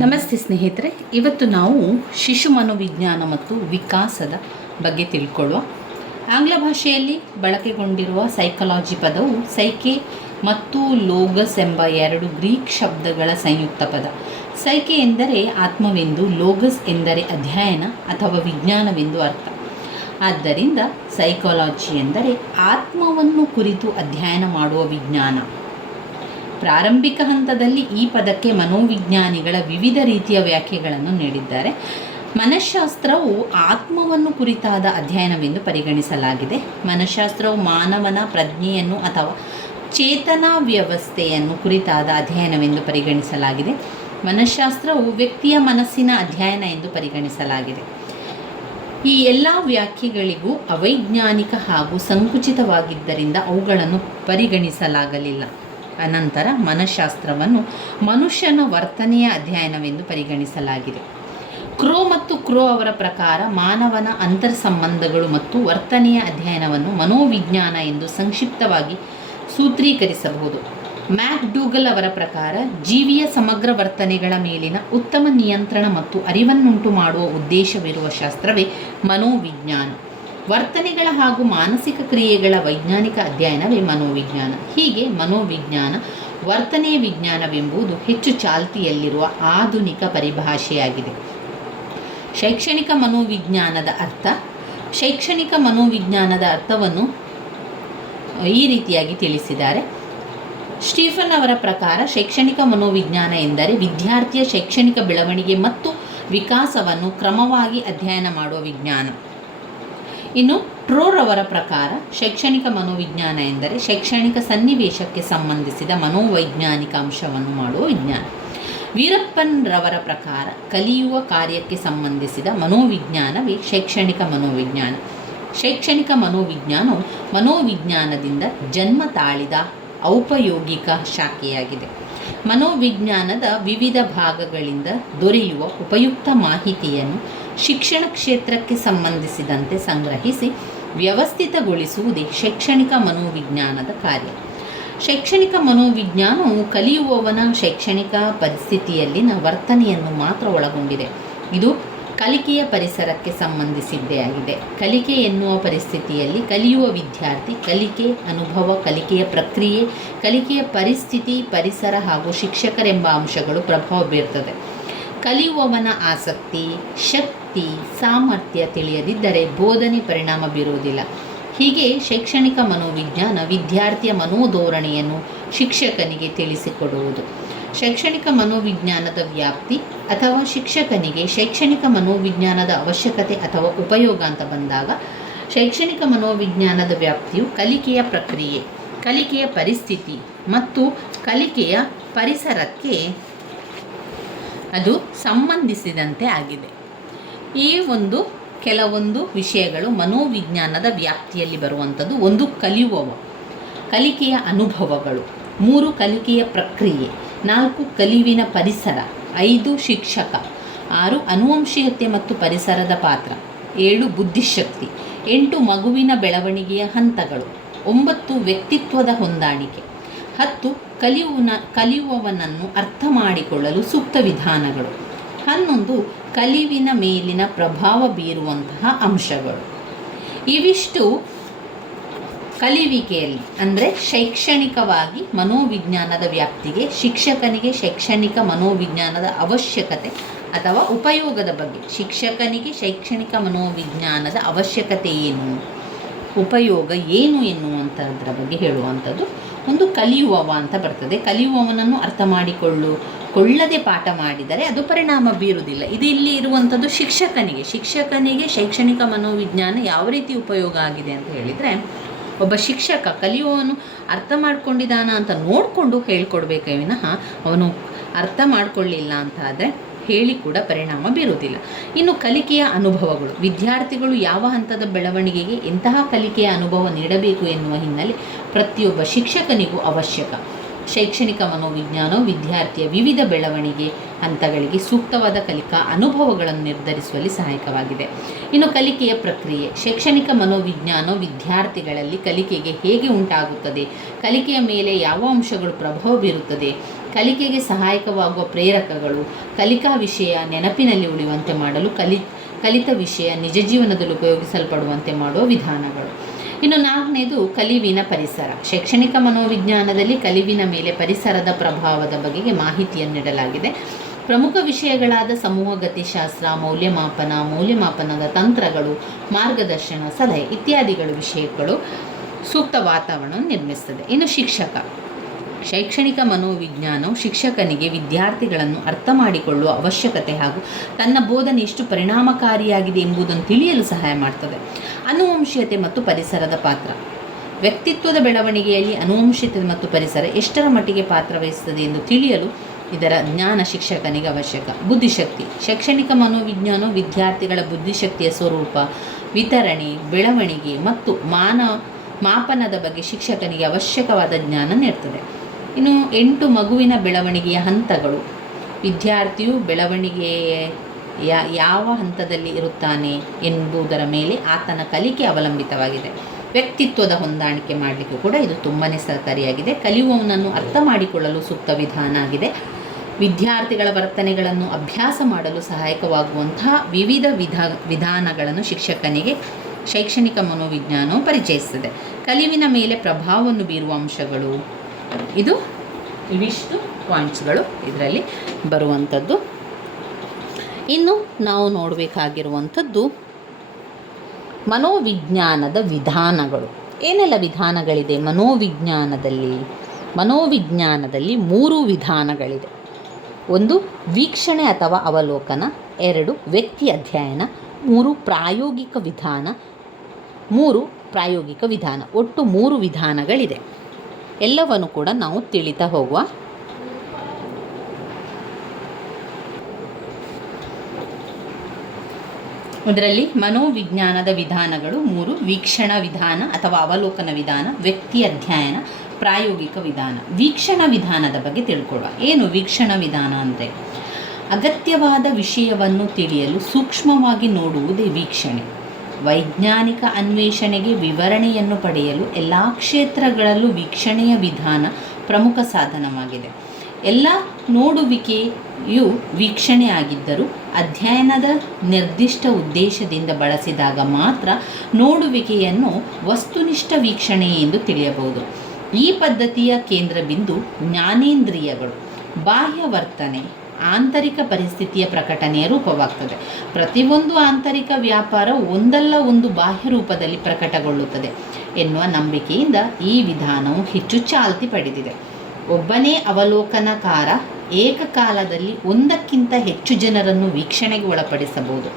ನಮಸ್ತೆ ಸ್ನೇಹಿತರೆ, ಇವತ್ತು ನಾವು ಶಿಶು ಮನೋವಿಜ್ಞಾನ ಮತ್ತು ವಿಕಾಸದ ಬಗ್ಗೆ ತಿಳ್ಕೊಳ್ಳುವ. ಆಂಗ್ಲ ಭಾಷೆಯಲ್ಲಿ ಬಳಕೆಗೊಂಡಿರುವ ಸೈಕಾಲಜಿ ಪದವು ಸೈಕೆ ಮತ್ತು ಲೋಗಸ್ ಎಂಬ ಎರಡು ಗ್ರೀಕ್ ಶಬ್ದಗಳ ಸಂಯುಕ್ತ ಪದ. ಸೈಕೆ ಎಂದರೆ ಆತ್ಮವೆಂದು, ಲೋಗಸ್ ಎಂದರೆ ಅಧ್ಯಯನ ಅಥವಾ ವಿಜ್ಞಾನವೆಂದು ಅರ್ಥ. ಆದ್ದರಿಂದ ಸೈಕಾಲಜಿ ಎಂದರೆ ಆತ್ಮವನ್ನು ಕುರಿತು ಅಧ್ಯಯನ ಮಾಡುವ ವಿಜ್ಞಾನ. ಪ್ರಾರಂಭಿಕ ಹಂತದಲ್ಲಿ ಈ ಪದಕ್ಕೆ ಮನೋವಿಜ್ಞಾನಿಗಳ ವಿವಿಧ ರೀತಿಯ ವ್ಯಾಖ್ಯೆಗಳನ್ನು ನೀಡಿದ್ದಾರೆ. ಮನಃಶಾಸ್ತ್ರವು ಆತ್ಮವನ್ನು ಕುರಿತಾದ ಅಧ್ಯಯನವೆಂದು ಪರಿಗಣಿಸಲಾಗಿದೆ. ಮನಃಶಾಸ್ತ್ರವು ಮಾನವನ ಪ್ರಜ್ಞೆಯನ್ನು ಅಥವಾ ಚೇತನಾ ವ್ಯವಸ್ಥೆಯನ್ನು ಕುರಿತಾದ ಅಧ್ಯಯನವೆಂದು ಪರಿಗಣಿಸಲಾಗಿದೆ. ಮನಃಶಾಸ್ತ್ರವು ವ್ಯಕ್ತಿಯ ಮನಸ್ಸಿನ ಅಧ್ಯಯನ ಎಂದು ಪರಿಗಣಿಸಲಾಗಿದೆ. ಈ ಎಲ್ಲ ವ್ಯಾಖ್ಯೆಗಳಿಗೂ ಅವೈಜ್ಞಾನಿಕ ಹಾಗೂ ಸಂಕುಚಿತವಾಗಿದ್ದರಿಂದ ಅವುಗಳನ್ನು ಪರಿಗಣಿಸಲಾಗಲಿಲ್ಲ. ಅನಂತರ ಮನಃಶಾಸ್ತ್ರವನ್ನು ಮನುಷ್ಯನ ವರ್ತನೆಯ ಅಧ್ಯಯನವೆಂದು ಪರಿಗಣಿಸಲಾಗಿದೆ. ಕ್ರೋ ಮತ್ತು ಕ್ರೋ ಅವರ ಪ್ರಕಾರ ಮಾನವನ ಅಂತರ್ಸಂಬಂಧಗಳು ಮತ್ತು ವರ್ತನೆಯ ಅಧ್ಯಯನವನ್ನು ಮನೋವಿಜ್ಞಾನ ಎಂದು ಸಂಕ್ಷಿಪ್ತವಾಗಿ ಸೂತ್ರೀಕರಿಸಬಹುದು. ಮ್ಯಾಕ್ ಡೂಗಲ್ ಅವರ ಪ್ರಕಾರ ಜೀವಿಯ ಸಮಗ್ರ ವರ್ತನೆಗಳ ಮೇಲಿನ ಉತ್ತಮ ನಿಯಂತ್ರಣ ಮತ್ತು ಅರಿವನ್ನುಂಟು ಮಾಡುವ ಉದ್ದೇಶವಿರುವ ಶಾಸ್ತ್ರವೇ ಮನೋವಿಜ್ಞಾನ. ವರ್ತನೆಗಳ ಹಾಗೂ ಮಾನಸಿಕ ಕ್ರಿಯೆಗಳ ವೈಜ್ಞಾನಿಕ ಅಧ್ಯಯನವೇ ಮನೋವಿಜ್ಞಾನ. ಹೀಗೆ ಮನೋವಿಜ್ಞಾನ, ವರ್ತನೆ ವಿಜ್ಞಾನವೆಂಬುದು ಹೆಚ್ಚು ಚಾಲ್ತಿಯಲ್ಲಿರುವ ಆಧುನಿಕ ಪರಿಭಾಷೆಯಾಗಿದೆ. ಶೈಕ್ಷಣಿಕ ಮನೋವಿಜ್ಞಾನದ ಅರ್ಥ, ಶೈಕ್ಷಣಿಕ ಮನೋವಿಜ್ಞಾನದ ಅರ್ಥವನ್ನು ಈ ರೀತಿಯಾಗಿ ತಿಳಿಸಿದ್ದಾರೆ. ಸ್ಟೀಫನ್ ಅವರ ಪ್ರಕಾರ ಶೈಕ್ಷಣಿಕ ಮನೋವಿಜ್ಞಾನ ಎಂದರೆ ವಿದ್ಯಾರ್ಥಿಯ ಶೈಕ್ಷಣಿಕ ಬೆಳವಣಿಗೆ ಮತ್ತು ವಿಕಾಸವನ್ನು ಕ್ರಮವಾಗಿ ಅಧ್ಯಯನ ಮಾಡುವ ವಿಜ್ಞಾನ. ಇನ್ನು ಟ್ರೋರ್ ಅವರ ಪ್ರಕಾರ ಶೈಕ್ಷಣಿಕ ಮನೋವಿಜ್ಞಾನ ಎಂದರೆ ಶೈಕ್ಷಣಿಕ ಸನ್ನಿವೇಶಕ್ಕೆ ಸಂಬಂಧಿಸಿದ ಮನೋವೈಜ್ಞಾನಿಕ ಅಂಶವನ್ನು ಮಾಡುವ ವಿಜ್ಞಾನ. ವೀರಪ್ಪನ್ ರವರ ಪ್ರಕಾರ ಕಲಿಯುವ ಕಾರ್ಯಕ್ಕೆ ಸಂಬಂಧಿಸಿದ ಮನೋವಿಜ್ಞಾನವೇ ಶೈಕ್ಷಣಿಕ ಮನೋವಿಜ್ಞಾನ. ಶೈಕ್ಷಣಿಕ ಮನೋವಿಜ್ಞಾನವು ಮನೋವಿಜ್ಞಾನದಿಂದ ಜನ್ಮ ತಾಳಿದ ಔಪಯೋಗಿಕ ಶಾಖೆಯಾಗಿದೆ. ಮನೋವಿಜ್ಞಾನದ ವಿವಿಧ ಭಾಗಗಳಿಂದ ದೊರೆಯುವ ಉಪಯುಕ್ತ ಮಾಹಿತಿಯನ್ನು ಶಿಕ್ಷಣ ಕ್ಷೇತ್ರಕ್ಕೆ ಸಂಬಂಧಿಸಿದಂತೆ ಸಂಗ್ರಹಿಸಿ ವ್ಯವಸ್ಥಿತಗೊಳಿಸುವುದೇ ಶೈಕ್ಷಣಿಕ ಮನೋವಿಜ್ಞಾನದ ಕಾರ್ಯ. ಶೈಕ್ಷಣಿಕ ಮನೋವಿಜ್ಞಾನವು ಕಲಿಯುವವನ ಶೈಕ್ಷಣಿಕ ಪರಿಸ್ಥಿತಿಯಲ್ಲಿನ ವರ್ತನೆಯನ್ನು ಮಾತ್ರ ಒಳಗೊಂಡಿದೆ. ಇದು ಕಲಿಕೆಯ ಪರಿಸರಕ್ಕೆ ಸಂಬಂಧಿಸಿದ್ದೇ ಆಗಿದೆ. ಕಲಿಕೆ ಎನ್ನುವ ಪರಿಸ್ಥಿತಿಯಲ್ಲಿ ಕಲಿಯುವ ವಿದ್ಯಾರ್ಥಿ ಕಲಿಕೆ, ಅನುಭವ, ಕಲಿಕೆಯ ಪ್ರಕ್ರಿಯೆ, ಕಲಿಕೆಯ ಪರಿಸ್ಥಿತಿ, ಪರಿಸರ ಹಾಗೂ ಶಿಕ್ಷಕರೆಂಬ ಅಂಶಗಳು ಪ್ರಭಾವ ಬೀರ್ತದೆ. ಕಲಿಯುವವನ ಆಸಕ್ತಿ, ಶಕ್ತಿ, ಸಾಮರ್ಥ್ಯ ತಿಳಿಯದಿದ್ದರೆ ಬೋಧನೆ ಪರಿಣಾಮ ಬೀರುವುದಿಲ್ಲ. ಹೀಗೆ ಶೈಕ್ಷಣಿಕ ಮನೋವಿಜ್ಞಾನ ವಿದ್ಯಾರ್ಥಿಯ ಮನೋಧೋರಣೆಯನ್ನು ಶಿಕ್ಷಕನಿಗೆ ತಿಳಿಸಿಕೊಡುವುದು. ಶೈಕ್ಷಣಿಕ ಮನೋವಿಜ್ಞಾನದ ವ್ಯಾಪ್ತಿ ಅಥವಾ ಶಿಕ್ಷಕನಿಗೆ ಶೈಕ್ಷಣಿಕ ಮನೋವಿಜ್ಞಾನದ ಅವಶ್ಯಕತೆ ಅಥವಾ ಉಪಯೋಗ ಅಂತ ಬಂದಾಗ, ಶೈಕ್ಷಣಿಕ ಮನೋವಿಜ್ಞಾನದ ವ್ಯಾಪ್ತಿಯು ಕಲಿಕೆಯ ಪ್ರಕ್ರಿಯೆ, ಕಲಿಕೆಯ ಪರಿಸ್ಥಿತಿ ಮತ್ತು ಕಲಿಕೆಯ ಪರಿಸರಕ್ಕೆ ಅದು ಸಂಬಂಧಿಸಿದಂತೆ ಆಗಿದೆ. ಈ ಒಂದು ಕೆಲವೊಂದು ವಿಷಯಗಳು ಮನೋವಿಜ್ಞಾನದ ವ್ಯಾಪ್ತಿಯಲ್ಲಿ ಬರುವಂಥದ್ದು ಒಂದು ಕಲಿಯುವವ, ಕಲಿಕೆಯ ಅನುಭವಗಳು, ಮೂರು ಕಲಿಕೆಯ ಪ್ರಕ್ರಿಯೆ, ನಾಲ್ಕು ಕಲಿವಿನ ಪರಿಸರ, ಐದು ಶಿಕ್ಷಕ, ಆರು ಅನುವಂಶೀಯತೆ ಮತ್ತು ಪರಿಸರದ ಪಾತ್ರ, ಏಳು ಬುದ್ಧಿಶಕ್ತಿ, ಎಂಟು ಮಗುವಿನ ಬೆಳವಣಿಗೆಯ ಹಂತಗಳು, ಒಂಬತ್ತು ವ್ಯಕ್ತಿತ್ವದ ಹೊಂದಾಣಿಕೆ, ಹತ್ತು ಕಲಿಯುವನ, ಕಲಿಯುವವನನ್ನು ಅರ್ಥ ಮಾಡಿಕೊಳ್ಳಲು ಸೂಕ್ತ ವಿಧಾನಗಳು. ಹನ್ನೊಂದು, ಕಲಿವಿನ ಮೇಲಿನ ಪ್ರಭಾವ ಬೀರುವಂತಹ ಅಂಶಗಳು. ಇವಿಷ್ಟು ಕಲಿವಿಕೆಯಲ್ಲಿ ಅಂದರೆ ಶೈಕ್ಷಣಿಕವಾಗಿ ಮನೋವಿಜ್ಞಾನದ ವ್ಯಾಪ್ತಿಗೆ, ಶಿಕ್ಷಕನಿಗೆ ಶೈಕ್ಷಣಿಕ ಮನೋವಿಜ್ಞಾನದ ಅವಶ್ಯಕತೆ ಅಥವಾ ಉಪಯೋಗದ ಬಗ್ಗೆ. ಶಿಕ್ಷಕನಿಗೆ ಶೈಕ್ಷಣಿಕ ಮನೋವಿಜ್ಞಾನದ ಅವಶ್ಯಕತೆ ಏನು? ಉಪಯೋಗ ಏನು ಎನ್ನುವಂಥದ್ರ ಬಗ್ಗೆ ಹೇಳುವಂಥದ್ದು. ಒಂದು ಕಲಿಯುವವ ಅಂತ ಬರ್ತದೆ. ಕಲಿಯುವವನನ್ನು ಅರ್ಥ ಮಾಡಿಕೊಳ್ಳು, ಕೊಳ್ಳದೆ ಪಾಠ ಮಾಡಿದರೆ ಅದು ಪರಿಣಾಮ ಬೀರುವುದಿಲ್ಲ. ಇದು ಇಲ್ಲಿ ಇರುವಂಥದ್ದು ಶಿಕ್ಷಕನಿಗೆ. ಶಿಕ್ಷಕನಿಗೆ ಶೈಕ್ಷಣಿಕ ಮನೋವಿಜ್ಞಾನ ಯಾವ ರೀತಿ ಉಪಯೋಗ ಆಗಿದೆ ಅಂತ ಹೇಳಿದರೆ, ಒಬ್ಬ ಶಿಕ್ಷಕ ಕಲಿಯುವವನು ಅರ್ಥ ಮಾಡ್ಕೊಂಡಿದ್ದಾನ ಅಂತ ನೋಡಿಕೊಂಡು ಹೇಳ್ಕೊಡ್ಬೇಕೇ ವಿನಃ ಅವನು ಅರ್ಥ ಮಾಡಿಕೊಳ್ಳಿಲ್ಲ ಅಂತ ಆದರೆ ಹೇಳಿ ಕೂಡ ಪರಿಣಾಮ ಬೀರುವುದಿಲ್ಲ. ಇನ್ನು ಕಲಿಕೆಯ ಅನುಭವಗಳು, ವಿದ್ಯಾರ್ಥಿಗಳು ಯಾವ ಹಂತದ ಬೆಳವಣಿಗೆಗೆ ಎಂತಹ ಕಲಿಕೆಯ ಅನುಭವ ನೀಡಬೇಕು ಎನ್ನುವ ಹಿನ್ನೆಲೆ ಪ್ರತಿಯೊಬ್ಬ ಶಿಕ್ಷಕನಿಗೂ ಅವಶ್ಯಕ. ಶೈಕ್ಷಣಿಕ ಮನೋವಿಜ್ಞಾನವು ವಿದ್ಯಾರ್ಥಿಯ ವಿವಿಧ ಬೆಳವಣಿಗೆ ಹಂತಗಳಿಗೆ ಸೂಕ್ತವಾದ ಕಲಿಕಾ ಅನುಭವಗಳನ್ನು ನಿರ್ಧರಿಸುವಲ್ಲಿ ಸಹಾಯಕವಾಗಿದೆ. ಇನ್ನು ಕಲಿಕೆಯ ಪ್ರಕ್ರಿಯೆ, ಶೈಕ್ಷಣಿಕ ಮನೋವಿಜ್ಞಾನ ವಿದ್ಯಾರ್ಥಿಗಳಲ್ಲಿ ಕಲಿಕೆಗೆ ಹೇಗೆ ಉಂಟಾಗುತ್ತದೆ, ಕಲಿಕೆಯ ಮೇಲೆ ಯಾವ ಅಂಶಗಳು ಪ್ರಭಾವ ಬೀರುತ್ತದೆ ಕಲಿಕೆಗೆ ಸಹಾಯಕವಾಗುವ ಪ್ರೇರಕಗಳು ಕಲಿಕಾ ವಿಷಯ ನೆನಪಿನಲ್ಲಿ ಉಳಿಯುವಂತೆ ಮಾಡಲು ಕಲಿ, ಕಲಿತ ವಿಷಯ ನಿಜ ಜೀವನದಲ್ಲಿ ಉಪಯೋಗಿಸಲ್ಪಡುವಂತೆ ಮಾಡುವ ವಿಧಾನಗಳು. ಇನ್ನು ನಾಲ್ಕನೇದು ಕಲಿವಿನ ಪರಿಸರ. ಶೈಕ್ಷಣಿಕ ಮನೋವಿಜ್ಞಾನದಲ್ಲಿ ಕಲಿವಿನ ಮೇಲೆ ಪರಿಸರದ ಪ್ರಭಾವದ ಬಗೆಗೆ ಮಾಹಿತಿಯನ್ನು ನೀಡಲಾಗಿದೆ. ಪ್ರಮುಖ ವಿಷಯಗಳಾದ ಸಮೂಹ, ಗತಿಶಾಸ್ತ್ರ, ಮೌಲ್ಯಮಾಪನ, ಮೌಲ್ಯಮಾಪನದ ತಂತ್ರಗಳು, ಮಾರ್ಗದರ್ಶನ, ಸಲಹೆ ಇತ್ಯಾದಿಗಳು ವಿಷಯಗಳು ಸೂಕ್ತ ವಾತಾವರಣವನ್ನು ನಿರ್ಮಿಸ್ತದೆ. ಇನ್ನು ಶಿಕ್ಷಕ. ಶೈಕ್ಷಣಿಕ ಮನೋವಿಜ್ಞಾನವು ಶಿಕ್ಷಕನಿಗೆ ವಿದ್ಯಾರ್ಥಿಗಳನ್ನು ಅರ್ಥ ಮಾಡಿಕೊಳ್ಳುವ ಅವಶ್ಯಕತೆ ಹಾಗೂ ತನ್ನ ಬೋಧನೆ ಎಷ್ಟು ಪರಿಣಾಮಕಾರಿಯಾಗಿದೆ ಎಂಬುದನ್ನು ತಿಳಿಯಲು ಸಹಾಯ ಮಾಡ್ತದೆ. ಅನುವಂಶೀಯತೆ ಮತ್ತು ಪರಿಸರದ ಪಾತ್ರ. ವ್ಯಕ್ತಿತ್ವದ ಬೆಳವಣಿಗೆಯಲ್ಲಿ ಅನುವಂಶೀಯತೆ ಮತ್ತು ಪರಿಸರ ಎಷ್ಟರ ಮಟ್ಟಿಗೆ ಪಾತ್ರ ವಹಿಸುತ್ತದೆ ಎಂದು ತಿಳಿಯಲು ಇದರ ಜ್ಞಾನ ಶಿಕ್ಷಕನಿಗೆ ಅವಶ್ಯಕ. ಬುದ್ಧಿಶಕ್ತಿ. ಶೈಕ್ಷಣಿಕ ಮನೋವಿಜ್ಞಾನವು ವಿದ್ಯಾರ್ಥಿಗಳ ಬುದ್ಧಿಶಕ್ತಿಯ ಸ್ವರೂಪ, ವಿತರಣೆ, ಬೆಳವಣಿಗೆ ಮತ್ತು ಮಾನ, ಮಾಪನದ ಬಗ್ಗೆ ಶಿಕ್ಷಕನಿಗೆ ಅವಶ್ಯಕವಾದ ಜ್ಞಾನ ನೀಡ್ತದೆ. ಇನ್ನು ಎಂಟು ಮಗುವಿನ ಬೆಳವಣಿಗೆಯ ಹಂತಗಳು. ವಿದ್ಯಾರ್ಥಿಯು ಬೆಳವಣಿಗೆ ಯಾ- ಯಾವ ಹಂತದಲ್ಲಿ ಇರುತ್ತಾನೆ ಎಂಬುದರ ಮೇಲೆ ಆತನ ಕಲಿಕೆ ಅವಲಂಬಿತವಾಗಿದೆ. ವ್ಯಕ್ತಿತ್ವದ ಹೊಂದಾಣಿಕೆ ಮಾಡಲಿಕ್ಕೂ ಕೂಡ ಇದು ತುಂಬಾ ಸಹಕಾರಿಯಾಗಿದೆ. ಕಲಿಯುವವನನ್ನು ಅರ್ಥ ಮಾಡಿಕೊಳ್ಳಲು ಸೂಕ್ತ ವಿಧಾನ ಆಗಿದೆ. ವಿದ್ಯಾರ್ಥಿಗಳ ವರ್ತನೆಗಳನ್ನು ಅಭ್ಯಾಸ ಮಾಡಲು ಸಹಾಯಕವಾಗುವಂತಹ ವಿವಿಧ ವಿಧ, ವಿಧಾನಗಳನ್ನು ಶಿಕ್ಷಕನಿಗೆ ಶೈಕ್ಷಣಿಕ ಮನೋವಿಜ್ಞಾನವು ಪರಿಚಯಿಸುತ್ತದೆ. ಕಲಿವಿನ ಮೇಲೆ ಪ್ರಭಾವವನ್ನು ಬೀರುವ ಅಂಶಗಳು ಇದು ಇವಿಷ್ಟು ಪಾಯಿಂಟ್ಸ್ಗಳು ಇದರಲ್ಲಿ ಬರುವಂಥದ್ದು. ಇನ್ನು ನಾವು ನೋಡಬೇಕಾಗಿರುವಂಥದ್ದು ಮನೋವಿಜ್ಞಾನದ ವಿಧಾನಗಳು. ಏನೆಲ್ಲ ವಿಧಾನಗಳಿದೆ ಮನೋವಿಜ್ಞಾನದಲ್ಲಿ? ಮನೋವಿಜ್ಞಾನದಲ್ಲಿ ಮೂರು ವಿಧಾನಗಳಿದೆ. ಒಂದು, ವೀಕ್ಷಣೆ ಅಥವಾ ಅವಲೋಕನ. ಎರಡು, ವ್ಯಕ್ತಿ ಅಧ್ಯಯನ. ಮೂರು, ಪ್ರಾಯೋಗಿಕ ವಿಧಾನ. ಮೂರು, ಪ್ರಾಯೋಗಿಕ ವಿಧಾನ. ಒಟ್ಟು ಮೂರು ವಿಧಾನಗಳಿದೆ. ಎಲ್ಲವನ್ನು ಕೂಡ ನಾವು ತಿಳಿತಾ ಹೋಗುವ. ಇದರಲ್ಲಿ ಮನೋವಿಜ್ಞಾನದ ವಿಧಾನಗಳು ಮೂರು. ವೀಕ್ಷಣ ವಿಧಾನ ಅಥವಾ ಅವಲೋಕನ ವಿಧಾನ, ವ್ಯಕ್ತಿ ಅಧ್ಯಯನ, ಪ್ರಾಯೋಗಿಕ ವಿಧಾನ. ವೀಕ್ಷಣ ವಿಧಾನದ ಬಗ್ಗೆ ತಿಳ್ಕೊಳ್ಳುವ. ಏನು ವೀಕ್ಷಣ ವಿಧಾನ ಅಂದರೆ? ಅಗತ್ಯವಾದ ವಿಷಯವನ್ನು ತಿಳಿಯಲು ಸೂಕ್ಷ್ಮವಾಗಿ ನೋಡುವುದೇ ವೀಕ್ಷಣೆ. ವೈಜ್ಞಾನಿಕ ಅನ್ವೇಷಣೆಗೆ ವಿವರಣೆಯನ್ನು ಪಡೆಯಲು ಎಲ್ಲ ಕ್ಷೇತ್ರಗಳಲ್ಲೂ ವೀಕ್ಷಣೆಯ ವಿಧಾನ ಪ್ರಮುಖ ಸಾಧನವಾಗಿದೆ. ಎಲ್ಲ ನೋಡುವಿಕೆಯು ವೀಕ್ಷಣೆ ಆಗಿದ್ದರೂ ಅಧ್ಯಯನದ ನಿರ್ದಿಷ್ಟ ಉದ್ದೇಶದಿಂದ ಬಳಸಿದಾಗ ಮಾತ್ರ ನೋಡುವಿಕೆಯನ್ನು ವಸ್ತುನಿಷ್ಠ ವೀಕ್ಷಣೆ ಎಂದು ತಿಳಿಯಬಹುದು. ಈ ಪದ್ಧತಿಯ ಕೇಂದ್ರ ಬಿಂದು ಜ್ಞಾನೇಂದ್ರಿಯಗಳು, ಬಾಹ್ಯ ವರ್ತನೆ ಆಂತರಿಕ ಪರಿಸ್ಥಿತಿಯ ಪ್ರಕಟಣೆಯ ರೂಪವಾಗ್ತದೆ. ಪ್ರತಿಯೊಂದು ಆಂತರಿಕ ವ್ಯಾಪಾರ ಒಂದಲ್ಲ ಒಂದು ಬಾಹ್ಯ ರೂಪದಲ್ಲಿ ಪ್ರಕಟಗೊಳ್ಳುತ್ತದೆ ಎನ್ನುವ ನಂಬಿಕೆಯಿಂದ ಈ ವಿಧಾನವು ಹೆಚ್ಚು ಚಾಲ್ತಿ ಪಡೆದಿದೆ. ಒಬ್ಬನೇ ಅವಲೋಕನಕಾರ ಏಕಕಾಲದಲ್ಲಿ ಒಂದಕ್ಕಿಂತ ಹೆಚ್ಚು ಜನರನ್ನು ವೀಕ್ಷಣೆಗೆ ಒಳಪಡಿಸಬಹುದು.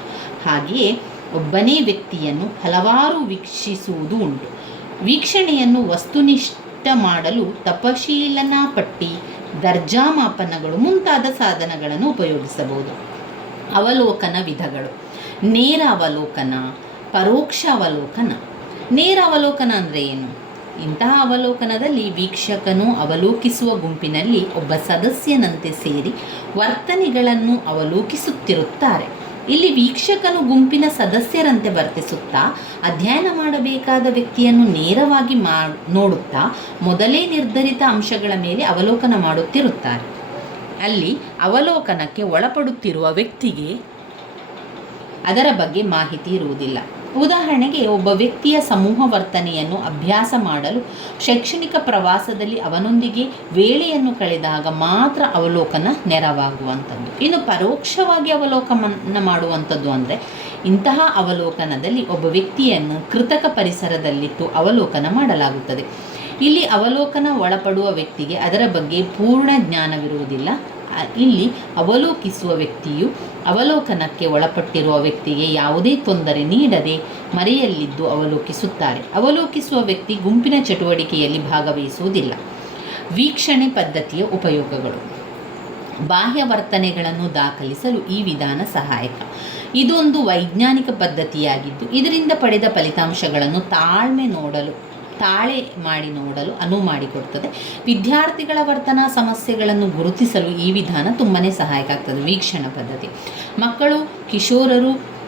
ಹಾಗೆಯೇ ಒಬ್ಬನೇ ವ್ಯಕ್ತಿಯನ್ನು ಹಲವಾರು ವೀಕ್ಷಿಸುವುದು ಉಂಟು. ವೀಕ್ಷಣೆಯನ್ನು ವಸ್ತುನಿಷ್ಠ ಮಾಡಲು ತಪಶೀಲನಾ ಪಟ್ಟಿ ದರ್ಜಾ ಮಾಪನಗಳು ಮುಂತಾದ ಸಾಧನಗಳನ್ನು ಉಪಯೋಗಿಸಬಹುದು. ಅವಲೋಕನ ವಿಧಗಳು. ನೇರ ಅವಲೋಕನ, ಪರೋಕ್ಷ ಅವಲೋಕನ. ನೇರ ಅವಲೋಕನ ಅಂದರೆ ಏನು? ಇಂತಹ ಅವಲೋಕನದಲ್ಲಿ ವೀಕ್ಷಕನು ಅವಲೋಕಿಸುವ ಗುಂಪಿನಲ್ಲಿ ಒಬ್ಬ ಸದಸ್ಯನಂತೆ ಸೇರಿ ವರ್ತನೆಗಳನ್ನು ಅವಲೋಕಿಸುತ್ತಿರುತ್ತಾರೆ. ಇಲ್ಲಿ ವೀಕ್ಷಕನು ಗುಂಪಿನ ಸದಸ್ಯರಂತೆ ವರ್ತಿಸುತ್ತಾ, ಅಧ್ಯಯನ ಮಾಡಬೇಕಾದ ವ್ಯಕ್ತಿಯನ್ನು ನೇರವಾಗಿ ಮಾ, ನೋಡುತ್ತಾ, ಮೊದಲೇ ನಿರ್ಧರಿತ ಅಂಶಗಳ ಮೇಲೆ ಅವಲೋಕನ ಮಾಡುತ್ತಿರುತ್ತಾರೆ. ಅಲ್ಲಿ ಅವಲೋಕನಕ್ಕೆ ಒಳಪಡುತ್ತಿರುವ ವ್ಯಕ್ತಿಗೆ ಅದರ ಬಗ್ಗೆ ಮಾಹಿತಿ ಇರುವುದಿಲ್ಲ. ಉದಾಹರಣೆಗೆ ಒಬ್ಬ ವ್ಯಕ್ತಿಯ ಸಮೂಹ ವರ್ತನೆಯನ್ನು ಅಭ್ಯಾಸ ಮಾಡಲು ಶೈಕ್ಷಣಿಕ ಪ್ರವಾಸದಲ್ಲಿ ಅವನೊಂದಿಗೆ ವೇಳೆಯನ್ನು ಕಳೆದಾಗ ಮಾತ್ರ ಅವಲೋಕನ ನೆರವಾಗುವಂಥದ್ದು. ಇನ್ನು ಪರೋಕ್ಷವಾಗಿ ಅವಲೋಕನ ಮಾಡುವಂಥದ್ದು ಅಂದರೆ ಇಂತಹ ಅವಲೋಕನದಲ್ಲಿ ಒಬ್ಬ ವ್ಯಕ್ತಿಯನ್ನು ಕೃತಕ ಪರಿಸರದಲ್ಲಿಟ್ಟು ಅವಲೋಕನ ಮಾಡಲಾಗುತ್ತದೆ. ಇಲ್ಲಿ ಅವಲೋಕನ ಒಳಪಡುವ ವ್ಯಕ್ತಿಗೆ ಅದರ ಬಗ್ಗೆ ಪೂರ್ಣ ಜ್ಞಾನವಿರುವುದಿಲ್ಲ. ಇಲ್ಲಿ ಅವಲೋಕಿಸುವ ವ್ಯಕ್ತಿಯು ಅವಲೋಕನಕ್ಕೆ ಒಳಪಟ್ಟಿರುವ ವ್ಯಕ್ತಿಗೆ ಯಾವುದೇ ತೊಂದರೆ ನೀಡದೆ ಮರೆಯಲ್ಲಿದ್ದು ಅವಲೋಕಿಸುತ್ತಾರೆ. ಅವಲೋಕಿಸುವ ವ್ಯಕ್ತಿ ಗುಂಪಿನ ಚಟುವಟಿಕೆಯಲ್ಲಿ ಭಾಗವಹಿಸುವುದಿಲ್ಲ. ವೀಕ್ಷಣೆ ಪದ್ಧತಿಯ ಉಪಯೋಗಗಳು. ಬಾಹ್ಯ ವರ್ತನೆಗಳನ್ನು ದಾಖಲಿಸಲು ಈ ವಿಧಾನ ಸಹಾಯಕ. ಇದೊಂದು ವೈಜ್ಞಾನಿಕ ಪದ್ಧತಿಯಾಗಿದ್ದು, ಇದರಿಂದ ಪಡೆದ ಫಲಿತಾಂಶಗಳನ್ನು ತಾಳ್ಮೆ ನೋಡಲು ತಾಳೆ ಮಾಡಿ ನೋಡಲು ಅನುವು ಮಾಡಿಕೊಡ್ತದೆ. ವಿದ್ಯಾರ್ಥಿಗಳ ವರ್ತನಾ ಸಮಸ್ಯೆಗಳನ್ನು ಗುರುತಿಸಲು ಈ ವಿಧಾನ ತುಂಬಾ ಸಹಾಯಕ ಆಗ್ತದೆ ವೀಕ್ಷಣ ಪದ್ಧತಿ. ಮಕ್ಕಳು, ಕಿಶೋರರು,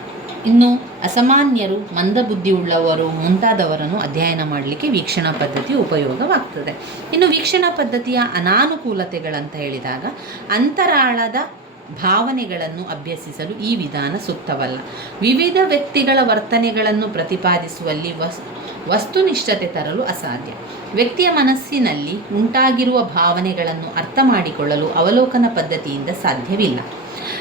ಇನ್ನು ಅಸಾಮಾನ್ಯರು ಮಂದಬುದ್ಧಿಯುಳ್ಳವರು ಮುಂತಾದವರನ್ನು ಅಧ್ಯಯನ ಮಾಡಲಿಕ್ಕೆ ವೀಕ್ಷಣಾ ಪದ್ಧತಿ ಉಪಯೋಗವಾಗ್ತದೆ. ಇನ್ನು ವೀಕ್ಷಣಾ ಪದ್ಧತಿಯ ಅನಾನುಕೂಲತೆಗಳಂತ ಹೇಳಿದಾಗ, ಅಂತರಾಳದ ಭಾವನೆಗಳನ್ನು ಅಭ್ಯಸಿಸಲು ಈ ವಿಧಾನ ಸೂಕ್ತವಲ್ಲ. ವಿವಿಧ ವ್ಯಕ್ತಿಗಳ ವರ್ತನೆಗಳನ್ನು ಪ್ರತಿಪಾದಿಸುವಲ್ಲಿ ವಸ್ ವಸ್ತುನಿಷ್ಠತೆ ತರಲು ಅಸಾಧ್ಯ. ವ್ಯಕ್ತಿಯ ಮನಸ್ಸಿನಲ್ಲಿ ಉಂಟಾಗಿರುವ ಭಾವನೆಗಳನ್ನು ಅರ್ಥ ಮಾಡಿಕೊಳ್ಳಲು ಅವಲೋಕನ ಪದ್ಧತಿಯಿಂದ ಸಾಧ್ಯವಿಲ್ಲ.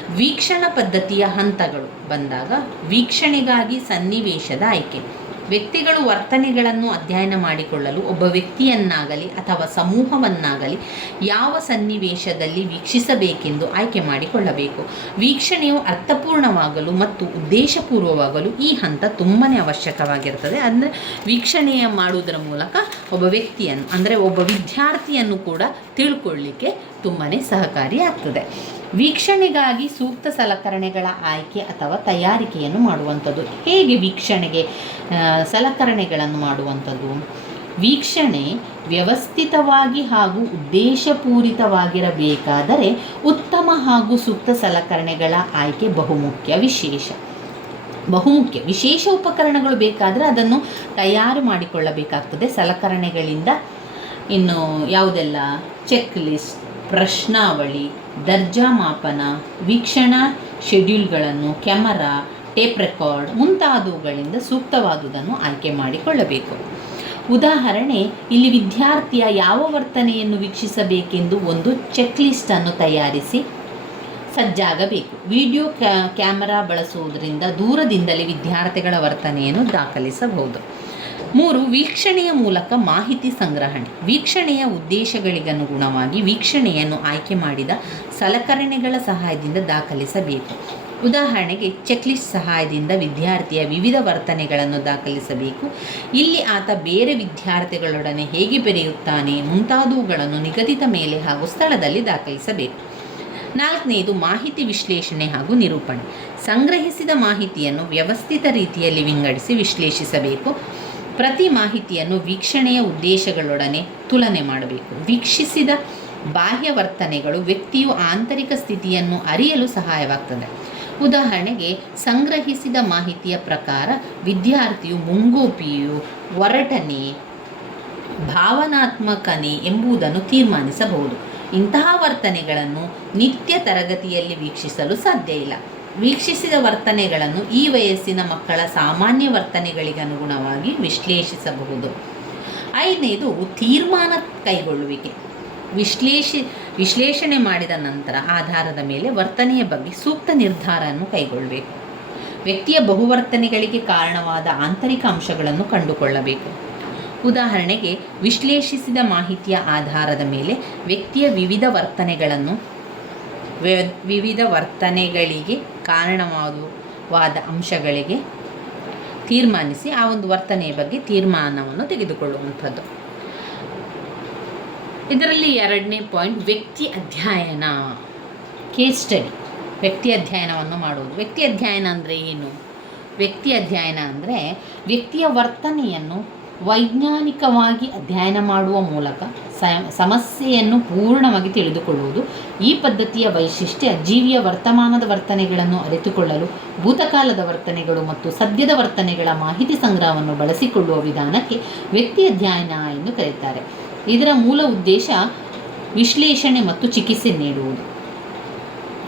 ವೀಕ್ಷಣ ಪದ್ಧತಿಯ ಹಂತಗಳು ಬಂದಾಗ ವೀಕ್ಷಣೆಗಾಗಿ ಸನ್ನಿವೇಶದ ಆಯ್ಕೆ. ವ್ಯಕ್ತಿಗಳು ವರ್ತನೆಗಳನ್ನು ಅಧ್ಯಯನ ಮಾಡಿಕೊಳ್ಳಲು, ಒಬ್ಬ ವ್ಯಕ್ತಿಯನ್ನಾಗಲಿ ಅಥವಾ ಸಮೂಹವನ್ನಾಗಲಿ ಯಾವ ಸನ್ನಿವೇಶದಲ್ಲಿ ವೀಕ್ಷಿಸಬೇಕೆಂದು ಆಯ್ಕೆ ಮಾಡಿಕೊಳ್ಳಬೇಕು. ವೀಕ್ಷಣೆಯು ಅರ್ಥಪೂರ್ಣವಾಗಲು ಮತ್ತು ಉದ್ದೇಶಪೂರ್ವವಾಗಲು ಈ ಹಂತ ತುಂಬಾ ಅವಶ್ಯಕವಾಗಿರ್ತದೆ. ಅಂದರೆ ವೀಕ್ಷಣೆಯ ಮಾಡುವುದರ ಮೂಲಕ ಒಬ್ಬ ವ್ಯಕ್ತಿಯನ್ನು, ಅಂದರೆ ಒಬ್ಬ ವಿದ್ಯಾರ್ಥಿಯನ್ನು ಕೂಡ ತಿಳ್ಕೊಳ್ಳಿಕ್ಕೆ ತುಂಬಾ ಸಹಕಾರಿಯಾಗ್ತದೆ. ವೀಕ್ಷಣೆಗಾಗಿ ಸೂಕ್ತ ಸಲಕರಣೆಗಳ ಆಯ್ಕೆ ಅಥವಾ ತಯಾರಿಕೆಯನ್ನು ಮಾಡುವಂಥದ್ದು. ಹೇಗೆ ವೀಕ್ಷಣೆಗೆ ಸಲಕರಣೆಗಳನ್ನು ಮಾಡುವಂಥದ್ದು? ವೀಕ್ಷಣೆ ವ್ಯವಸ್ಥಿತವಾಗಿ ಹಾಗೂ ಉದ್ದೇಶಪೂರಿತವಾಗಿರಬೇಕಾದರೆ ಉತ್ತಮ ಹಾಗೂ ಸೂಕ್ತ ಸಲಕರಣೆಗಳ ಆಯ್ಕೆ ಬಹುಮುಖ್ಯ ವಿಶೇಷ. ಬಹುಮುಖ್ಯ. ವಿಶೇಷ ಉಪಕರಣಗಳು ಬೇಕಾದರೆ ಅದನ್ನು ತಯಾರು ಮಾಡಿಕೊಳ್ಳಬೇಕಾಗ್ತದೆ. ಸಲಕರಣೆಗಳಿಂದ ಇನ್ನು ಯಾವುದೆಲ್ಲ? ಚೆಕ್ ಲಿಸ್ಟ್ ಪ್ರಶ್ನಾವಳಿ ದರ್ಜಾ ಮಾಪನ, ವೀಕ್ಷಣಾ ಶೆಡ್ಯೂಲ್ಗಳನ್ನು, ಕ್ಯಾಮರಾ, ಟೇಪ್ ರೆಕಾರ್ಡ್ ಮುಂತಾದವುಗಳಿಂದ ಸೂಕ್ತವಾದುದನ್ನು ಆಯ್ಕೆ ಮಾಡಿಕೊಳ್ಳಬೇಕು. ಉದಾಹರಣೆ, ಇಲ್ಲಿ ವಿದ್ಯಾರ್ಥಿಯ ಯಾವ ವರ್ತನೆಯನ್ನು ವೀಕ್ಷಿಸಬೇಕೆಂದು ಒಂದು ಚೆಕ್ ಲಿಸ್ಟನ್ನು ತಯಾರಿಸಿ ಸಜ್ಜಾಗಬೇಕು. ವಿಡಿಯೋ ಕ್ಯಾ, ಕ್ಯಾಮರಾ ಬಳಸುವುದರಿಂದ ದೂರದಿಂದಲೇ ವಿದ್ಯಾರ್ಥಿಗಳ ವರ್ತನೆಯನ್ನು ದಾಖಲಿಸಬಹುದು. ಮೂರು, ವೀಕ್ಷಣೆಯ ಮೂಲಕ ಮಾಹಿತಿ ಸಂಗ್ರಹಣೆ. ವೀಕ್ಷಣೆಯ ಉದ್ದೇಶಗಳಿಗನುಗುಣವಾಗಿ ವೀಕ್ಷಣೆಯನ್ನು ಆಯ್ಕೆ ಮಾಡಿದ ಸಲಕರಣೆಗಳ ಸಹಾಯದಿಂದ ದಾಖಲಿಸಬೇಕು. ಉದಾಹರಣೆಗೆ, ಚೆಕ್ಲಿಸ್ಟ್ ಸಹಾಯದಿಂದ ವಿದ್ಯಾರ್ಥಿಯ ವಿವಿಧ ವರ್ತನೆಗಳನ್ನು ದಾಖಲಿಸಬೇಕು. ಇಲ್ಲಿ ಆತ ಬೇರೆ ವಿದ್ಯಾರ್ಥಿಗಳೊಡನೆ ಹೇಗೆ ಬೆರೆಯುತ್ತಾನೆ, ಮುಂತಾದವುಗಳನ್ನು ನಿಗದಿತ ಮೇಲೆ ಹಾಗೂ ಸ್ಥಳದಲ್ಲಿ ದಾಖಲಿಸಬೇಕು. ನಾಲ್ಕನೆಯದು ಮಾಹಿತಿ ವಿಶ್ಲೇಷಣೆ ಹಾಗೂ ನಿರೂಪಣೆ. ಸಂಗ್ರಹಿಸಿದ ಮಾಹಿತಿಯನ್ನು ವ್ಯವಸ್ಥಿತ ರೀತಿಯಲ್ಲಿ ವಿಂಗಡಿಸಿ ವಿಶ್ಲೇಷಿಸಬೇಕು. ಪ್ರತಿ ಮಾಹಿತಿಯನ್ನು ವೀಕ್ಷಣೆಯ ಉದ್ದೇಶಗಳೊಡನೆ ತುಲನೆ ಮಾಡಬೇಕು. ವೀಕ್ಷಿಸಿದ ಬಾಹ್ಯ ವರ್ತನೆಗಳು ವ್ಯಕ್ತಿಯು ಆಂತರಿಕ ಸ್ಥಿತಿಯನ್ನು ಅರಿಯಲು ಸಹಾಯವಾಗ್ತದೆ. ಉದಾಹರಣೆಗೆ, ಸಂಗ್ರಹಿಸಿದ ಮಾಹಿತಿಯ ಪ್ರಕಾರ ವಿದ್ಯಾರ್ಥಿಯು ಮುಂಗೋಪಿಯು ಒರಟನೆ, ಭಾವನಾತ್ಮಕನೆ ಎಂಬುದನ್ನು ತೀರ್ಮಾನಿಸಬಹುದು. ಇಂತಹ ವರ್ತನೆಗಳನ್ನು ನಿತ್ಯ ತರಗತಿಯಲ್ಲಿ ವೀಕ್ಷಿಸಲು ಸಾಧ್ಯ ಇಲ್ಲ. ವೀಕ್ಷಿಸಿದ ವರ್ತನೆಗಳನ್ನು ಈ ವಯಸ್ಸಿನ ಮಕ್ಕಳ ಸಾಮಾನ್ಯ ವರ್ತನೆಗಳಿಗೆ ಅನುಗುಣವಾಗಿ ವಿಶ್ಲೇಷಿಸಬಹುದು. ಐದನೇದು ತೀರ್ಮಾನ ಕೈಗೊಳ್ಳುವಿಕೆ. ವಿಶ್ಲೇಷಿ, ವಿಶ್ಲೇಷಣೆ ಮಾಡಿದ ನಂತರ ಆಧಾರದ ಮೇಲೆ ವರ್ತನೆಯ ಬಗ್ಗೆ ಸೂಕ್ತ ನಿರ್ಧಾರವನ್ನು ಕೈಗೊಳ್ಳಬೇಕು ವ್ಯಕ್ತಿಯ ಬಹುವರ್ತನೆಗಳಿಗೆ ಕಾರಣವಾದ ಆಂತರಿಕ ಅಂಶಗಳನ್ನು ಕಂಡುಕೊಳ್ಳಬೇಕು. ಉದಾಹರಣೆಗೆ, ವಿಶ್ಲೇಷಿಸಿದ ಮಾಹಿತಿಯ ಆಧಾರದ ಮೇಲೆ ವ್ಯಕ್ತಿಯ ವಿವಿಧ ವರ್ತನೆಗಳನ್ನು ವಿವಿಧ ವರ್ತನೆಗಳಿಗೆ ಕಾರಣವಾದ ಅಂಶಗಳಿಗೆ ತೀರ್ಮಾನಿಸಿ ಆ ಒಂದು ವರ್ತನೆಯ ಬಗ್ಗೆ ತೀರ್ಮಾನವನ್ನು ತೆಗೆದುಕೊಳ್ಳುವಂಥದ್ದು. ಇದರಲ್ಲಿ ಎರಡನೇ ಪಾಯಿಂಟ್ ವ್ಯಕ್ತಿ ಅಧ್ಯಯನ ಕೇಸ್ ಸ್ಟಡಿ ವ್ಯಕ್ತಿ ಅಧ್ಯಯನವನ್ನು ಮಾಡುವುದು. ವ್ಯಕ್ತಿ ಅಧ್ಯಯನ ಅಂದರೆ ಏನು? ವ್ಯಕ್ತಿ ಅಧ್ಯಯನ ಅಂದರೆ ವ್ಯಕ್ತಿಯ ವರ್ತನೆಯನ್ನು ವೈಜ್ಞಾನಿಕವಾಗಿ ಅಧ್ಯಯನ ಮಾಡುವ ಮೂಲಕ ಸಮಸ್ಯೆಯನ್ನು ಪೂರ್ಣವಾಗಿ ತಿಳಿದುಕೊಳ್ಳುವುದು, ಈ ಪದ್ಧತಿಯ ವೈಶಿಷ್ಟ್ಯ ಜೀವಿಯ ವರ್ತಮಾನದ ವರ್ತನೆಗಳನ್ನು ಅರಿತುಕೊಳ್ಳಲು, ಭೂತಕಾಲದ ವರ್ತನೆಗಳು ಮತ್ತು ಸದ್ಯದ ವರ್ತನೆಗಳ ಮಾಹಿತಿ ಸಂಗ್ರಹವನ್ನು ಬಳಸಿಕೊಳ್ಳುವ ವಿಧಾನಕ್ಕೆ ವ್ಯಕ್ತಿ ಅಧ್ಯಯನ ಎಂದು ಕರೆಯುತ್ತಾರೆ. ಇದರ ಮೂಲ ಉದ್ದೇಶ ವಿಶ್ಲೇಷಣೆ ಮತ್ತು ಚಿಕಿತ್ಸೆ ನೀಡುವುದು.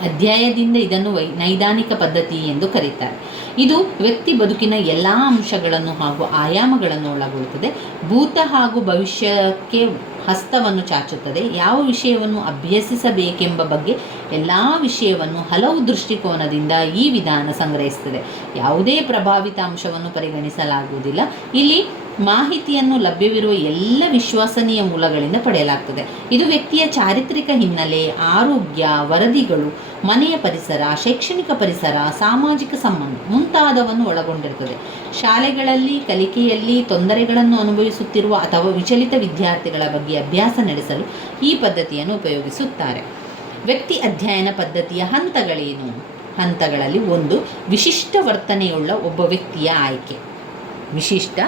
ಅಧ್ಯಾಯದಿಂದ ಇದನ್ನು ವೈ, ನೈದಾನಿಕ ಪದ್ಧತಿ ಎಂದು ಕರೀತಾರೆ ಇದು ವ್ಯಕ್ತಿ ಬದುಕಿನ ಎಲ್ಲ ಅಂಶಗಳನ್ನು ಹಾಗೂ ಆಯಾಮಗಳನ್ನು ಒಳಗೊಳ್ಳುತ್ತದೆ ಭೂತ ಹಾಗೂ ಭವಿಷ್ಯಕ್ಕೆ ಹಸ್ತವನ್ನು ಚಾಚುತ್ತದೆ. ಯಾವ ವಿಷಯವನ್ನು ಅಭ್ಯಸಿಸಬೇಕೆಂಬ ಬಗ್ಗೆ ಎಲ್ಲ ವಿಷಯವನ್ನು ಹಲವು ದೃಷ್ಟಿಕೋನದಿಂದ ಈ ವಿಧಾನ ಸಂಗ್ರಹಿಸುತ್ತದೆ ಯಾವುದೇ ಪ್ರಭಾವಿತ ಅಂಶವನ್ನು ಪರಿಗಣಿಸಲಾಗುವುದಿಲ್ಲ. ಇಲ್ಲಿ ಮಾಹಿತಿಯನ್ನು ಲಭ್ಯವಿರುವ ಎಲ್ಲ ವಿಶ್ವಾಸನೀಯ ಮೂಲಗಳಿಂದ ಪಡೆಯಲಾಗ್ತದೆ. ಇದು ವ್ಯಕ್ತಿಯ ಚಾರಿತ್ರಿಕ ಹಿನ್ನೆಲೆ, ಆರೋಗ್ಯ, ವರದಿಗಳು, ಮನೆಯ ಪರಿಸರ, ಶೈಕ್ಷಣಿಕ ಪರಿಸರ, ಸಾಮಾಜಿಕ ಸಂಬಂಧ ಮುಂತಾದವನ್ನು ಒಳಗೊಂಡಿರುತ್ತದೆ ಶಾಲೆಗಳಲ್ಲಿ, ಕಲಿಕೆಯಲ್ಲಿ ತೊಂದರೆಗಳನ್ನು ಅನುಭವಿಸುತ್ತಿರುವ ಅಥವಾ ವಿಚಲಿತ ವಿದ್ಯಾರ್ಥಿಗಳ ಬಗ್ಗೆ ಅಭ್ಯಾಸ ನಡೆಸಲು ಈ ಪದ್ಧತಿಯನ್ನು ಉಪಯೋಗಿಸುತ್ತಾರೆ. ವ್ಯಕ್ತಿ ಅಧ್ಯಯನ ಪದ್ಧತಿಯ ಹಂತಗಳೇನು? ಹಂತಗಳಲ್ಲಿ ಒಂದು, ವಿಶಿಷ್ಟ ವರ್ತನೆಯುಳ್ಳ ಒಬ್ಬ ವ್ಯಕ್ತಿಯ ಆಯ್ಕೆ. ವಿಶಿಷ್ಟ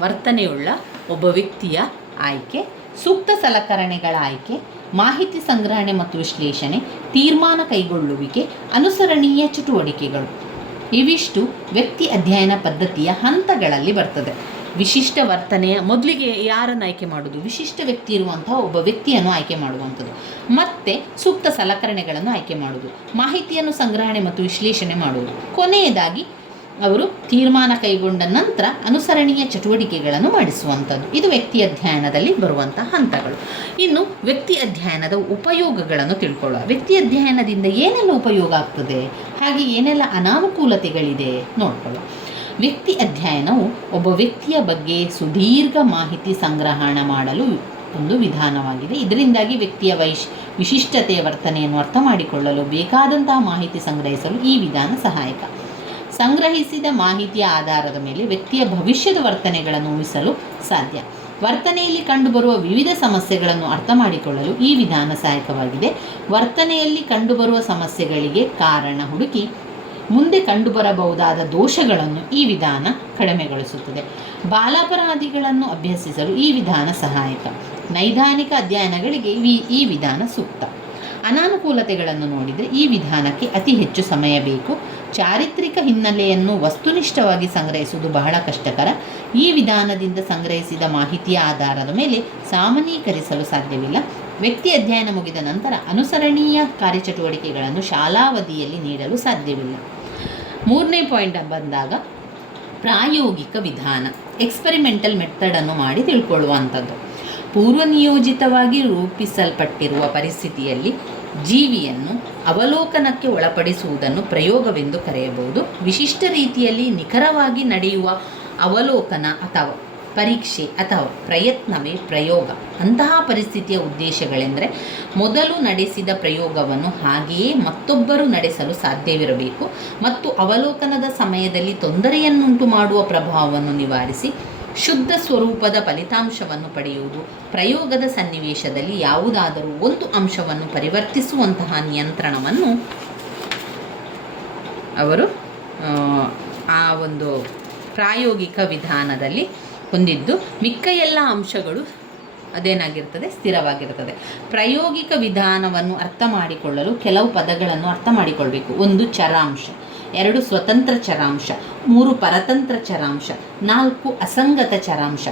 ವರ್ತನೆಯುಳ್ಳ ಒಬ್ಬ ವ್ಯಕ್ತಿಯ ಆಯ್ಕೆ, ಸೂಕ್ತ ಸಲಕರಣೆಗಳ ಆಯ್ಕೆ, ಮಾಹಿತಿ ಸಂಗ್ರಹಣೆ ಮತ್ತು ವಿಶ್ಲೇಷಣೆ, ತೀರ್ಮಾನ ಕೈಗೊಳ್ಳುವಿಕೆ, ಅನುಸರಣೀಯ ಚಟುವಟಿಕೆಗಳು. ಇವಿಷ್ಟು ವ್ಯಕ್ತಿ ಅಧ್ಯಯನ ಪದ್ಧತಿಯ ಹಂತಗಳಲ್ಲಿ ಬರ್ತದೆ. ವಿಶಿಷ್ಟ ವರ್ತನೆಯ ಮೊದಲಿಗೆ ಯಾರನ್ನು ಆಯ್ಕೆ ಮಾಡೋದು ವಿಶಿಷ್ಟ ವ್ಯಕ್ತಿ ಇರುವಂತಹ ಒಬ್ಬ ವ್ಯಕ್ತಿಯನ್ನು ಆಯ್ಕೆ ಮಾಡುವಂಥದ್ದು. ಮತ್ತೆ ಸೂಕ್ತ ಸಲಕರಣೆಗಳನ್ನು ಆಯ್ಕೆ ಮಾಡುವುದು. ಮಾಹಿತಿಯನ್ನು ಸಂಗ್ರಹಣೆ ಮತ್ತು ವಿಶ್ಲೇಷಣೆ ಮಾಡುವುದು. ಕೊನೆಯದಾಗಿ ಅವರು ತೀರ್ಮಾನ ಕೈಗೊಂಡ ನಂತರ ಅನುಸರಣೀಯ ಚಟುವಟಿಕೆಗಳನ್ನು ಮಾಡಿಸುವಂಥದ್ದು. ಇದು ವ್ಯಕ್ತಿ ಅಧ್ಯಯನದಲ್ಲಿ ಬರುವಂಥ ಹಂತಗಳು. ಇನ್ನು ವ್ಯಕ್ತಿ ಅಧ್ಯಯನದ ಉಪಯೋಗಗಳನ್ನು ತಿಳ್ಕೊಳ್ಳುವ ವ್ಯಕ್ತಿ ಅಧ್ಯಯನದಿಂದ ಏನೆಲ್ಲ ಉಪಯೋಗ ಆಗ್ತದೆ? ಹಾಗೆ ಏನೆಲ್ಲ ಅನಾನುಕೂಲತೆಗಳಿದೆ? ನೋಡ್ಕೊಳ್ಳುವ ವ್ಯಕ್ತಿ ಅಧ್ಯಯನವು ಒಬ್ಬ ವ್ಯಕ್ತಿಯ ಬಗ್ಗೆ ಸುದೀರ್ಘ ಮಾಹಿತಿ ಸಂಗ್ರಹಣ ಮಾಡಲು ಒಂದು ವಿಧಾನವಾಗಿದೆ. ಇದರಿಂದಾಗಿ ವ್ಯಕ್ತಿಯ ವೈಶ್, ವಿಶಿಷ್ಟತೆಯ ವರ್ತನೆಯನ್ನು ಅರ್ಥ ಮಾಡಿಕೊಳ್ಳಲು ಬೇಕಾದಂತಹ ಮಾಹಿತಿ ಸಂಗ್ರಹಿಸಲು ಈ ವಿಧಾನ ಸಹಾಯಕ. ಸಂಗ್ರಹಿಸಿದ ಮಾಹಿತಿಯ ಆಧಾರದ ಮೇಲೆ ವ್ಯಕ್ತಿಯ ಭವಿಷ್ಯದ ವರ್ತನೆಗಳನ್ನು ಊಹಿಸಲು ಸಾಧ್ಯ. ವರ್ತನೆಯಲ್ಲಿ ಕಂಡುಬರುವ ವಿವಿಧ ಸಮಸ್ಯೆಗಳನ್ನು ಅರ್ಥ ಮಾಡಿಕೊಳ್ಳಲು ಈ ವಿಧಾನ ಸಹಾಯಕವಾಗಿದೆ. ವರ್ತನೆಯಲ್ಲಿ ಕಂಡುಬರುವ ಸಮಸ್ಯೆಗಳಿಗೆ ಕಾರಣ ಹುಡುಕಿ ಮುಂದೆ ಕಂಡುಬರಬಹುದಾದ ದೋಷಗಳನ್ನು ಈ ವಿಧಾನ ಕಡಿಮೆಗೊಳಿಸುತ್ತದೆ. ಬಾಲಾಪರಾಧಿಗಳನ್ನು ಅಭ್ಯಸಿಸಲು ಈ ವಿಧಾನ ಸಹಾಯಕ. ನೈದಾನಿಕ ಅಧ್ಯಯನಗಳಿಗೆ ಈ ವಿಧಾನ ಸೂಕ್ತ. ಅನಾನುಕೂಲತೆಗಳನ್ನು ನೋಡಿದರೆ ಈ ವಿಧಾನಕ್ಕೆ ಅತಿ ಹೆಚ್ಚು ಸಮಯ ಬೇಕು. ಚಾರಿತ್ರಿಕ ಹಿನ್ನೆಲೆಯನ್ನು ವಸ್ತುನಿಷ್ಠವಾಗಿ ಸಂಗ್ರಹಿಸುವುದು ಬಹಳ ಕಷ್ಟಕರ. ಈ ವಿಧಾನದಿಂದ ಸಂಗ್ರಹಿಸಿದ ಮಾಹಿತಿಯ ಆಧಾರದ ಮೇಲೆ ಸಾಮಾನ್ಯೀಕರಿಸಲು ಸಾಧ್ಯವಿಲ್ಲ. ವ್ಯಕ್ತಿ ಅಧ್ಯಯನ ಮುಗಿದ ನಂತರ ಅನುಸರಣೀಯ ಕಾರ್ಯಚಟುವಟಿಕೆಗಳನ್ನು ಶಾಲಾವಧಿಯಲ್ಲಿ ನೀಡಲು ಸಾಧ್ಯವಿಲ್ಲ. ಮೂರನೇ ಪಾಯಿಂಟ್ ಬಂದಾಗ ಪ್ರಾಯೋಗಿಕ ವಿಧಾನ, ಎಕ್ಸ್ಪರಿಮೆಂಟಲ್ ಮೆಥಡನ್ನು ಮಾಡಿ ತಿಳ್ಕೊಳ್ಳುವಂಥದ್ದು. ಪೂರ್ವನಿಯೋಜಿತವಾಗಿ ರೂಪಿಸಲ್ಪಟ್ಟಿರುವ ಪರಿಸ್ಥಿತಿಯಲ್ಲಿ ಜೀವಿಯನ್ನು ಅವಲೋಕನಕ್ಕೆ ಒಳಪಡಿಸುವುದನ್ನು ಪ್ರಯೋಗವೆಂದು ಕರೆಯಬಹುದು. ವಿಶಿಷ್ಟ ರೀತಿಯಲ್ಲಿ ನಿಖರವಾಗಿ ನಡೆಯುವ ಅವಲೋಕನ ಅಥವಾ ಪರೀಕ್ಷೆ ಅಥವಾ ಪ್ರಯತ್ನವೇ ಪ್ರಯೋಗ. ಅಂತಹ ಪರಿಸ್ಥಿತಿಯ ಉದ್ದೇಶಗಳೆಂದರೆ ಮೊದಲು ನಡೆಸಿದ ಪ್ರಯೋಗವನ್ನು ಹಾಗೆಯೇ ಮತ್ತೊಬ್ಬರು ನಡೆಸಲು ಸಾಧ್ಯವಿರಬೇಕು ಮತ್ತು ಅವಲೋಕನದ ಸಮಯದಲ್ಲಿ ತೊಂದರೆಯನ್ನುಂಟು ಮಾಡುವ ಪ್ರಭಾವವನ್ನು ನಿವಾರಿಸಿ ಶುದ್ಧ ಸ್ವರೂಪದ ಫಲಿತಾಂಶವನ್ನು ಪಡೆಯುವುದು. ಪ್ರಯೋಗದ ಸನ್ನಿವೇಶದಲ್ಲಿ ಯಾವುದಾದರೂ ಒಂದು ಅಂಶವನ್ನು ಪರಿವರ್ತಿಸುವಂತಹ ನಿಯಂತ್ರಣವನ್ನು ಅವರು ಆ, ಒಂದು ಪ್ರಾಯೋಗಿಕ ವಿಧಾನದಲ್ಲಿ ಹೊಂದಿದ್ದು ಮಿಕ್ಕ ಎಲ್ಲ ಅಂಶಗಳು ಅದೇನಾಗಿರ್ತದೆ? ಸ್ಥಿರವಾಗಿರ್ತದೆ. ಪ್ರಾಯೋಗಿಕ ವಿಧಾನವನ್ನು ಅರ್ಥ ಮಾಡಿಕೊಳ್ಳಲು ಕೆಲವು ಪದಗಳನ್ನು ಅರ್ಥ ಮಾಡಿಕೊಳ್ಬೇಕು. ಒಂದು ಚರಾಂಶ. ಎರಡು ಸ್ವತಂತ್ರ ಚರಾಂಶ, ಮೂರು ಪರತಂತ್ರ ಚರಾಂಶ, ನಾಲ್ಕು ಅಸಂಗತ ಚರಾಂಶ,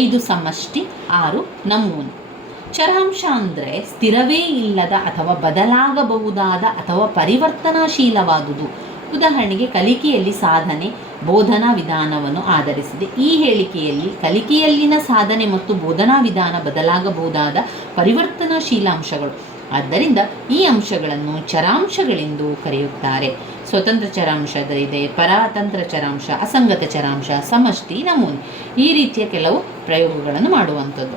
ಐದು ಸಮಷ್ಟಿ, ಆರು ನಮೂನೆ. ಚರಾಂಶ ಅಂದರೆ ಸ್ಥಿರವೇ ಇಲ್ಲದ ಅಥವಾ ಬದಲಾಗಬಹುದಾದ ಅಥವಾ ಪರಿವರ್ತನಾಶೀಲವಾದುದು. ಉದಾಹರಣೆಗೆ ಕಲಿಕೆಯಲ್ಲಿ ಸಾಧನೆ, ಬೋಧನಾ ವಿಧಾನವನ್ನು ಆಧರಿಸಿದೆ. ಈ ಹೇಳಿಕೆಯಲ್ಲಿ ಕಲಿಕೆಯಲ್ಲಿನ ಸಾಧನೆ ಮತ್ತು ಬೋಧನಾ ವಿಧಾನ ಬದಲಾಗಬಹುದಾದ ಪರಿವರ್ತನಾಶೀಲ ಅಂಶಗಳು ಆದ್ದರಿಂದ ಈ ಅಂಶಗಳನ್ನು ಚರಾಂಶಗಳೆಂದು ಕರೆಯುತ್ತಾರೆ. ಸ್ವತಂತ್ರ ಚರಾಂಶ ಇದೆ. ಪರಾತಂತ್ರ ಚರಾಂಶ, ಅಸಂಗತ ಚರಾಂಶ, ಸಮಷ್ಟಿ, ನಮೂನೆ. ಈ ರೀತಿಯ ಕೆಲವು ಪ್ರಯೋಗಗಳನ್ನು ಮಾಡುವಂಥದ್ದು.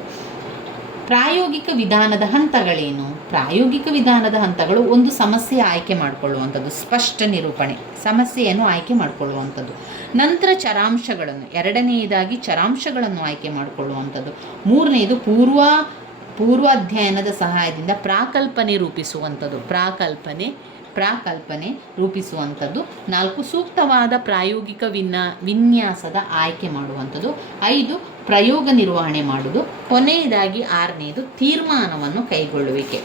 ಪ್ರಾಯೋಗಿಕ ವಿಧಾನದ ಹಂತಗಳೇನು? ಪ್ರಾಯೋಗಿಕ ವಿಧಾನದ ಹಂತಗಳು ಒಂದು ಸಮಸ್ಯೆ ಆಯ್ಕೆ ಮಾಡಿಕೊಳ್ಳುವಂಥದ್ದು, ಸ್ಪಷ್ಟ ನಿರೂಪಣೆ. ಸಮಸ್ಯೆಯನ್ನು ಆಯ್ಕೆ ಮಾಡಿಕೊಳ್ಳುವಂಥದ್ದು. ನಂತರ ಚರಾಂಶಗಳನ್ನು, ಎರಡನೆಯದಾಗಿ ಚರಾಂಶಗಳನ್ನು ಆಯ್ಕೆ ಮಾಡಿಕೊಳ್ಳುವಂಥದ್ದು. ಮೂರನೆಯದು ಪೂರ್ವ, ಪೂರ್ವಾಧ್ಯಯನದ ಸಹಾಯದಿಂದ ಪ್ರಾಕಲ್ಪನೆ ರೂಪಿಸುವಂಥದ್ದು. ಪ್ರಾಕಲ್ಪನೆ ಪ್ರಾಕಲ್ಪನೆ ರೂಪಿಸುವಂಥದ್ದು. ನಾಲ್ಕು, ಸೂಕ್ತವಾದ ಪ್ರಾಯೋಗಿಕ ವಿನ್ಯಾ ವಿನ್ಯಾಸದ ಆಯ್ಕೆ ಮಾಡುವಂಥದ್ದು. ಐದು, ಪ್ರಯೋಗ ನಿರ್ವಹಣೆ ಮಾಡುವುದು. ಕೊನೆಯದಾಗಿ ಆರನೇದು, ತೀರ್ಮಾನವನ್ನು ಕೈಗೊಳ್ಳುವಿಕೆ.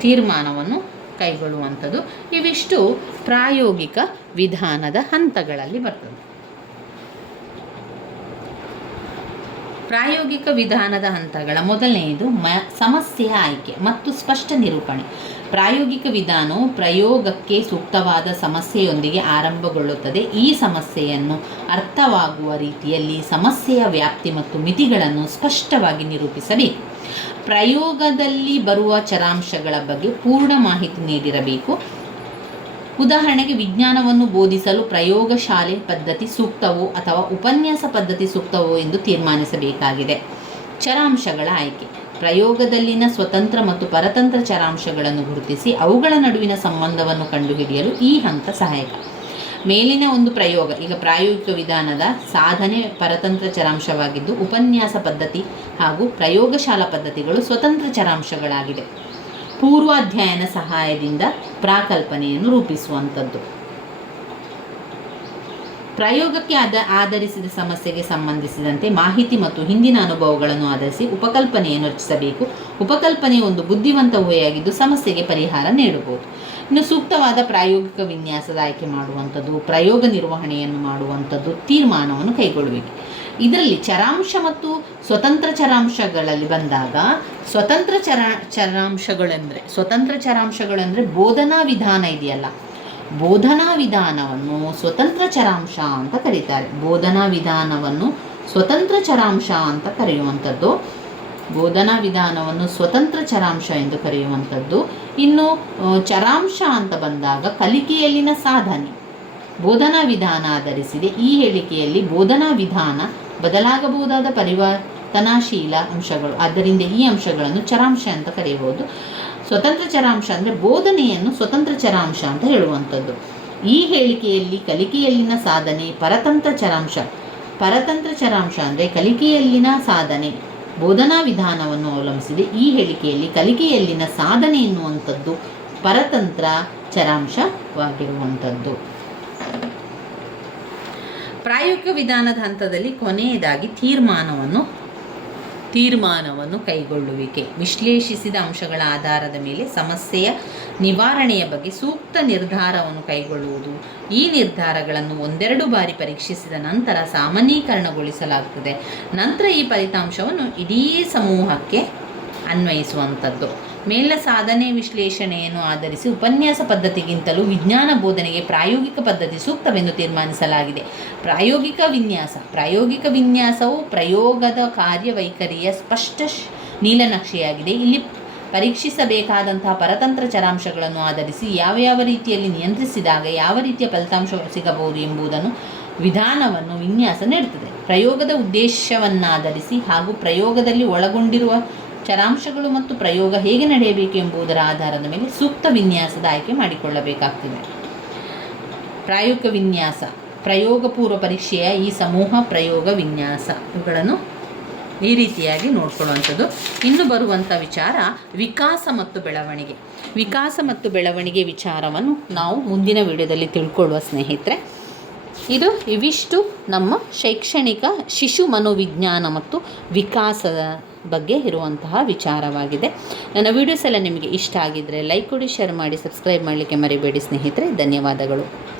ತೀರ್ಮಾನವನ್ನು ಕೈಗೊಳ್ಳುವಂಥದ್ದು. ಇವಿಷ್ಟು ಪ್ರಾಯೋಗಿಕ ವಿಧಾನದ ಹಂತಗಳಲ್ಲಿ ಬರ್ತದೆ. ಪ್ರಾಯೋಗಿಕ ವಿಧಾನದ ಹಂತಗಳ ಮೊದಲನೆಯದು ಮ ಸಮಸ್ಯೆಯ ಆಯ್ಕೆ ಮತ್ತು ಸ್ಪಷ್ಟ ನಿರೂಪಣೆ. ಪ್ರಾಯೋಗಿಕ ವಿಧಾನವು ಪ್ರಯೋಗಕ್ಕೆ ಸೂಕ್ತವಾದ ಸಮಸ್ಯೆಯೊಂದಿಗೆ ಆರಂಭಗೊಳ್ಳುತ್ತದೆ. ಈ ಸಮಸ್ಯೆಯನ್ನು ಅರ್ಥವಾಗುವ ರೀತಿಯಲ್ಲಿ ಸಮಸ್ಯೆಯ ವ್ಯಾಪ್ತಿ ಮತ್ತು ಮಿತಿಗಳನ್ನು ಸ್ಪಷ್ಟವಾಗಿ ನಿರೂಪಿಸಬೇಕು. ಪ್ರಯೋಗದಲ್ಲಿ ಬರುವ ಚರಾಂಶಗಳ ಬಗ್ಗೆ ಪೂರ್ಣ ಮಾಹಿತಿ ನೀಡಿರಬೇಕು. ಉದಾಹರಣೆಗೆ ವಿಜ್ಞಾನವನ್ನು ಬೋಧಿಸಲು ಪ್ರಯೋಗಶಾಲೆ ಪದ್ಧತಿ ಸೂಕ್ತವೋ ಅಥವಾ ಉಪನ್ಯಾಸ ಪದ್ಧತಿ ಸೂಕ್ತವೋ ಎಂದು ತೀರ್ಮಾನಿಸಬೇಕಾಗಿದೆ. ಚರಾಂಶಗಳ ಆಯ್ಕೆ. ಪ್ರಯೋಗದಲ್ಲಿನ ಸ್ವತಂತ್ರ ಮತ್ತು ಪರತಂತ್ರ ಚರಾಂಶಗಳನ್ನು ಗುರುತಿಸಿ ಅವುಗಳ ನಡುವಿನ ಸಂಬಂಧವನ್ನು ಕಂಡುಹಿಡಿಯಲು ಈ ಹಂತ ಸಹಾಯಕ. ಮೇಲಿನ ಒಂದು ಪ್ರಯೋಗ, ಈಗ ಪ್ರಾಯೋಗಿಕ ವಿಧಾನದ ಸಾಧನೆ ಪರತಂತ್ರ ಚರಾಂಶವಾಗಿದ್ದು, ಉಪನ್ಯಾಸ ಪದ್ಧತಿ ಹಾಗೂ ಪ್ರಯೋಗಶಾಲಾ ಪದ್ಧತಿಗಳು ಸ್ವತಂತ್ರ ಚರಾಂಶಗಳಾಗಿದೆ ಪೂರ್ವಾಧ್ಯಯನ ಸಹಾಯದಿಂದ ಪ್ರಾಕಲ್ಪನೆಯನ್ನು ರೂಪಿಸುವಂಥದ್ದು. ಪ್ರಯೋಗಕ್ಕೆ ಆದ ಆಧರಿಸಿದ ಸಮಸ್ಯೆಗೆ ಸಂಬಂಧಿಸಿದಂತೆ ಮಾಹಿತಿ ಮತ್ತು ಹಿಂದಿನ ಅನುಭವಗಳನ್ನು ಆಧರಿಸಿ ಉಪಕಲ್ಪನೆಯನ್ನು ರಚಿಸಬೇಕು. ಉಪಕಲ್ಪನೆ ಒಂದು ಬುದ್ಧಿವಂತ ಊಹೆಯಾಗಿದ್ದು ಸಮಸ್ಯೆಗೆ ಪರಿಹಾರ ನೀಡಬಹುದು. ಇನ್ನು ಸೂಕ್ತವಾದ ಪ್ರಾಯೋಗಿಕ ವಿನ್ಯಾಸದ ಆಯ್ಕೆ ಮಾಡುವಂಥದ್ದು, ಪ್ರಯೋಗ ನಿರ್ವಹಣೆಯನ್ನು ಮಾಡುವಂಥದ್ದು ತೀರ್ಮಾನವನ್ನು ಕೈಗೊಳ್ಳಬೇಕು ಇದರಲ್ಲಿ ಚರಾಂಶ ಮತ್ತು ಸ್ವತಂತ್ರ ಚರಾಂಶಗಳಲ್ಲಿ ಬಂದಾಗ ಸ್ವತಂತ್ರ ಚರಾ, ಚರಾಂಶಗಳೆಂದರೆ, ಸ್ವತಂತ್ರ ಚರಾಂಶಗಳೆಂದರೆ ಬೋಧನಾ ವಿಧಾನ ಇದೆಯಲ್ಲ. ಬೋಧನಾ ವಿಧಾನವನ್ನು ಸ್ವತಂತ್ರ ಚರಾಂಶ ಅಂತ ಕರೀತಾರೆ. ಬೋಧನಾ ವಿಧಾನವನ್ನು ಸ್ವತಂತ್ರ ಚರಾಂಶ ಅಂತ ಕರೆಯುವಂಥದ್ದು. ಬೋಧನಾ ವಿಧಾನವನ್ನು ಸ್ವತಂತ್ರ ಚರಾಂಶ ಎಂದು ಕರೆಯುವಂಥದ್ದು. ಇನ್ನು ಚರಾಂಶ ಅಂತ ಬಂದಾಗ ಕಲಿಕೆಯಲ್ಲಿನ ಸಾಧನೆ. ಬೋಧನಾ ವಿಧಾನ ಆಧರಿಸಿದೆ. ಈ ಹೇಳಿಕೆಯಲ್ಲಿ ಬೋಧನಾ ವಿಧಾನ ಬದಲಾಗಬಹುದಾದ ಪರಿವರ್ತನಾಶೀಲ ಅಂಶಗಳು. ಆದ್ದರಿಂದ ಈ ಅಂಶಗಳನ್ನು ಚರಾಂಶ ಅಂತ ಕರೆಯಬಹುದು. ಸ್ವತಂತ್ರ ಚರಾಂಶ ಅಂದರೆ ಬೋಧನೆಯನ್ನು ಸ್ವತಂತ್ರ ಚರಾಂಶ ಅಂತ ಹೇಳುವಂಥದ್ದು. ಈ ಹೇಳಿಕೆಯಲ್ಲಿ ಕಲಿಕೆಯಲ್ಲಿನ ಸಾಧನೆ ಪರತಂತ್ರ ಚರಾಂಶ. ಪರತಂತ್ರ ಚರಾಂಶ ಅಂದರೆ ಕಲಿಕೆಯಲ್ಲಿನ ಸಾಧನೆ, ಬೋಧನಾ ವಿಧಾನವನ್ನು ಅವಲಂಬಿಸಿದೆ. ಈ ಹೇಳಿಕೆಯಲ್ಲಿ ಕಲಿಕೆಯಲ್ಲಿನ ಸಾಧನೆ ಎನ್ನುವಂಥದ್ದು ಪರತಂತ್ರ ಚರಾಂಶವಾಗಿರುವಂಥದ್ದು. ಪ್ರಾಯೋಗಿಕ ವಿಧಾನದ ಹಂತದಲ್ಲಿ ಕೊನೆಯದಾಗಿ ತೀರ್ಮಾನವನ್ನು ತೀರ್ಮಾನವನ್ನು ಕೈಗೊಳ್ಳುವಿಕೆ. ವಿಶ್ಲೇಷಿಸಿದ ಅಂಶಗಳ ಆಧಾರದ ಮೇಲೆ ಸಮಸ್ಯೆಯ ನಿವಾರಣೆಯ ಬಗ್ಗೆ ಸೂಕ್ತ ನಿರ್ಧಾರವನ್ನು ಕೈಗೊಳ್ಳುವುದು. ಈ ನಿರ್ಧಾರಗಳನ್ನು ಒಂದೆರಡು ಬಾರಿ ಪರೀಕ್ಷಿಸಿದ ನಂತರ ಸಾಮಾನ್ಯೀಕರಣಗೊಳಿಸಲಾಗುತ್ತದೆ. ನಂತರ ಈ ಫಲಿತಾಂಶವನ್ನು ಇಡೀ ಸಮೂಹಕ್ಕೆ ಅನ್ವಯಿಸುವಂಥದ್ದು. ಮೇಲಿನ ಸಾಧನೆ ವಿಶ್ಲೇಷಣೆಯನ್ನು ಆಧರಿಸಿ ಉಪನ್ಯಾಸ ಪದ್ಧತಿಗಿಂತಲೂ ವಿಜ್ಞಾನ ಬೋಧನೆಗೆ ಪ್ರಾಯೋಗಿಕ ಪದ್ಧತಿ ಸೂಕ್ತವೆಂದು ತೀರ್ಮಾನಿಸಲಾಗಿದೆ. ಪ್ರಾಯೋಗಿಕ ವಿನ್ಯಾಸ. ಪ್ರಾಯೋಗಿಕ ವಿನ್ಯಾಸವು ಪ್ರಯೋಗದ ಕಾರ್ಯವೈಖರಿಯ ಸ್ಪಷ್ಟ ನೀಲನಕ್ಷೆಯಾಗಿದೆ. ಇಲ್ಲಿ ಪರೀಕ್ಷಿಸಬೇಕಾದಂತಹ ಪರತಂತ್ರ ಚರಾಂಶಗಳನ್ನು ಆಧರಿಸಿ ಯಾವ ಯಾವ ರೀತಿಯಲ್ಲಿ ನಿಯಂತ್ರಿಸಿದಾಗ ಯಾವ ರೀತಿಯ ಫಲಿತಾಂಶ ಸಿಗಬಹುದು ಎಂಬುದನ್ನು ವಿಧಾನವನ್ನು ವಿನ್ಯಾಸ ನೀಡುತ್ತದೆ. ಪ್ರಯೋಗದ ಉದ್ದೇಶವನ್ನಾಧರಿಸಿ ಹಾಗೂ ಪ್ರಯೋಗದಲ್ಲಿ ಒಳಗೊಂಡಿರುವ ಚರಾಂಶಗಳು ಮತ್ತು ಪ್ರಯೋಗ ಹೇಗೆ ನಡೆಯಬೇಕು ಎಂಬುದರ ಆಧಾರದ ಮೇಲೆ ಸೂಕ್ತ ವಿನ್ಯಾಸದ ಆಯ್ಕೆ ಮಾಡಿಕೊಳ್ಳಬೇಕಾಗ್ತದೆ. ಪ್ರಾಯೋಗಿಕ ವಿನ್ಯಾಸ, ಪ್ರಯೋಗ ಪೂರ್ವ ಪರೀಕ್ಷೆಯ ಈ ಸಮೂಹ ಪ್ರಯೋಗ ವಿನ್ಯಾಸ, ಇವುಗಳನ್ನು ಈ ರೀತಿಯಾಗಿ ನೋಡ್ಕೊಳ್ಳುವಂಥದ್ದು. ಇನ್ನು ಬರುವಂಥ ವಿಚಾರ ವಿಕಾಸ ಮತ್ತು ಬೆಳವಣಿಗೆ. ವಿಕಾಸ ಮತ್ತು ಬೆಳವಣಿಗೆ ವಿಚಾರವನ್ನು ನಾವು ಮುಂದಿನ ವಿಡಿಯೋದಲ್ಲಿ ತಿಳ್ಕೊಳ್ಳುವ ಸ್ನೇಹಿತರೆ. ಇದು ಇವಿಷ್ಟು ನಮ್ಮ ಶೈಕ್ಷಣಿಕ ಶಿಶು ಮನೋವಿಜ್ಞಾನ ಮತ್ತು ವಿಕಾಸದ ಬಗ್ಗೆ ಇರುವಂತಹ ವಿಚಾರವಾಗಿದೆ. ನನ್ನ ವೀಡಿಯೋಸ್ ಎಲ್ಲ ನಿಮಗೆ ಇಷ್ಟ ಆಗಿದ್ದರೆ ಲೈಕ್ ಕೊಡಿ ಶೇರ್ ಮಾಡಿ ಸಬ್ಸ್ಕ್ರೈಬ್ ಮಾಡಲಿಕ್ಕೆ ಮರಿಬೇಡಿ ಸ್ನೇಹಿತರೆ. ಧನ್ಯವಾದಗಳು.